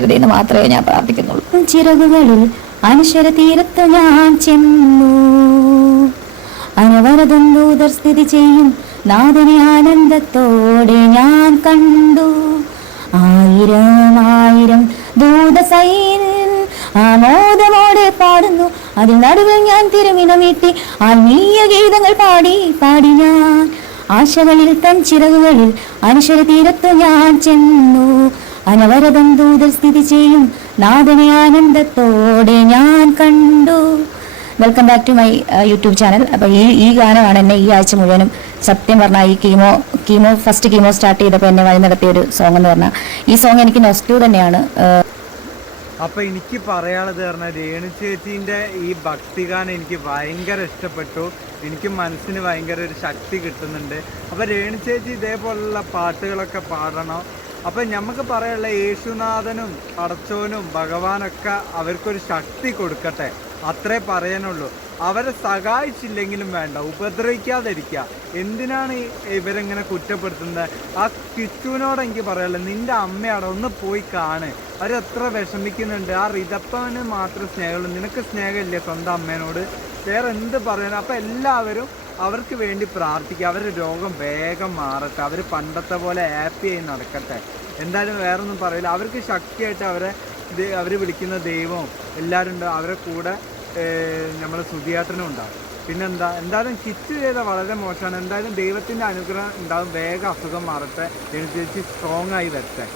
തരരുതേ എന്ന് മാത്രമേ ഞാൻ പ്രാർത്ഥിക്കുന്നുള്ളൂ. ചിറകുകളിൽ അനശ്വര തീരത്ത് ഞാൻ ചെന്നു, അനവരതം ദൂതർ സ്ഥിതി ചെയ്യും നാഥനെ ആനന്ദത്തോടെ ഞാൻ കണ്ടു. ആയിരം ആയിരം ദൂതസൈന്യം ആമോദമോടെ പാടുന്നു, അതിൽ നടുവിൽ ഞാൻ തിരുമിനമീട്ടി ആത്മീയ ഗീതങ്ങൾ പാടി പാടി ഞാൻ. ആശകളിൽ തൻ ചിറകുകളിൽ അനശ്വര തീരത്തു ഞാൻ ചെന്നു, അനവരതം ദൂതർ സ്ഥിതി ചെയ്യും നാഥനെ ആനന്ദത്തോടെ ഞാൻ കണ്ടു. Welcome back to my YouTube channel. അപ്പോൾ ഈ ഗാനമാണ് എന്നെ ഈ ആഴ്ച മുഴുവനും സത്യം പറഞ്ഞാൽ ഈ ഫസ്റ്റ് കീമോ സ്റ്റാർട്ട് ചെയ്തപ്പോൾ എന്നെ വഴി നടത്തിയ ഒരു സോങ് എന്ന് പറഞ്ഞാൽ ഈ സോങ് എനിക്ക് നൊസ്റ്റു തന്നെയാണ്. അപ്പോൾ എനിക്ക് പറയാനുള്ളത് പറഞ്ഞാൽ രേണു ചേച്ചീൻ്റെ ഈ ഭക്തിഗാനം എനിക്ക് ഭയങ്കര ഇഷ്ടപ്പെട്ടു. എനിക്ക് മനസ്സിന് ഭയങ്കര ഒരു ശക്തി കിട്ടുന്നുണ്ട്. അപ്പോൾ രേണു ചേച്ചി ഇതേപോലുള്ള പാട്ടുകളൊക്കെ പാടണം. അപ്പം നമുക്ക് പറയാനുള്ള യേശുനാഥനും പടച്ചോനും ഭഗവാനൊക്കെ അവർക്കൊരു ശക്തി കൊടുക്കട്ടെ, അത്രേ പറയാനുള്ളൂ. അവരെ സഹായിച്ചില്ലെങ്കിലും വേണ്ട, ഉപദ്രവിക്കാതിരിക്കുക. എന്തിനാണ് ഇവരെങ്ങനെ കുറ്റപ്പെടുത്തുന്നത്? ആ കിച്ചുവിനോട് എനിക്ക് പറയാനുള്ളത്, നിൻ്റെ അമ്മയോടെ ഒന്ന് പോയി കാണ്, അവരെത്ര വിഷമിക്കുന്നുണ്ട്. ആ റിതപ്പന് മാത്രം സ്നേഹമുള്ളൂ, നിനക്ക് സ്നേഹമില്ലേ സ്വന്തം അമ്മേനോട്? വേറെ എന്ത് പറയാനും. അപ്പം എല്ലാവരും അവർക്ക് വേണ്ടി പ്രാർത്ഥിക്കുക, അവരുടെ രോഗം വേഗം മാറട്ടെ, അവർ പണ്ടത്തെ പോലെ ഹാപ്പി ആയി നടക്കട്ടെ. എന്തായാലും വേറൊന്നും പറയില്ല. അവർക്ക് ശക്തിയായിട്ട് അവർ വിളിക്കുന്ന ദൈവവും എല്ലാവരും ഉണ്ട്, അവരെ കൂടെ നമ്മളെ സുധിയാത്രനും ഉണ്ടാവും. പിന്നെന്താ, എന്തായാലും കിച്ച് ചെയ്ത വളരെ മോശമാണ്. എന്തായാലും ദൈവത്തിൻ്റെ അനുഗ്രഹം ഉണ്ടാവും, വേഗം അസുഖം മാറട്ടെ, ചേച്ചി സ്ട്രോങ് ആയി വരട്ടെ.